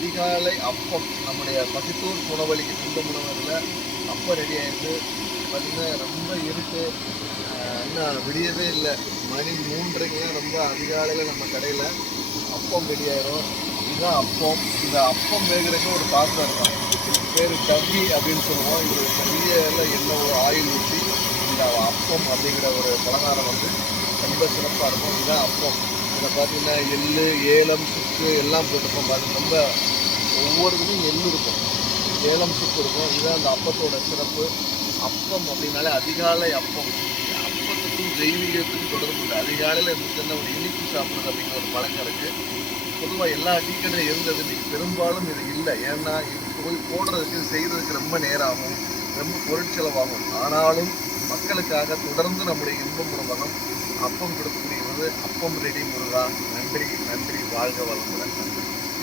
அதிகாலை அப்பம் நம்முடைய பசித்தூர் உணவளிக்கு சொந்த உணவகத்தில் அப்பம் ரெடி ஆயிடுது. பார்த்தீங்கன்னா ரொம்ப இருட்டு, இன்னும் விடியவே இல்லை. மணி 3:30ங்க. ரொம்ப அதிகாலையில் நம்ம கடையில் அப்பம் ரெடி ஆயிரும். இதுதான் அப்பம். இந்த அப்பம் வேகிறதுக்கு ஒரு பாத்திரம் இருக்கும். இதுக்கு பேர் டவ்வி அப்படின்னு சொல்லுவோம். இது பெரிய எண்ணெய் ஆயில் ஊற்றி இந்த அப்பம் அப்படிங்கிற ஒரு பலகாரம் வந்து ரொம்ப சிறப்பாக இருக்கும். இதுதான் அப்பம். இதில் பார்த்தீங்கன்னா எள்ளு, ஏலம், சுக்கு எல்லாம் போட்டிருப்போம். பாருங்க, ரொம்ப ஒவ்வொருதுலையும் எள்ளு இருக்கும், ஏலம், சுக்கு இருக்கும். இதுதான் அந்த அப்பத்தோட சிறப்பு. அப்பம் அப்படின்னாலே அதிகாலை அப்பம். அப்பத்துக்கும் தெய்வீகத்துக்கும் தொடர்பு இல்லை. அதிகாலையில் இருந்துச்சுன்னா ஒரு இனிப்பு சாப்பிட்றது அப்படிங்கிற ஒரு பழக்கம் இருக்குது. பொதுவாக எல்லா டீ கடையும் இருந்தது, இன்றைக்கி பெரும்பாலும் இது இல்லை. ஏன்னா இது போய் போடுறதுக்கு செய்கிறதுக்கு ரொம்ப நேரம் ஆகும், ரொம்ப பொருட்செலவாகும். ஆனாலும் மக்களுக்காக தொடர்ந்து நம்முடைய இன்பம் உணவகம் அப்பம் கொடுக்கக்கூடியது. அப்பம் ரெடி முருகா. நன்றி, நன்றி. வாழ்க வளமுடன்.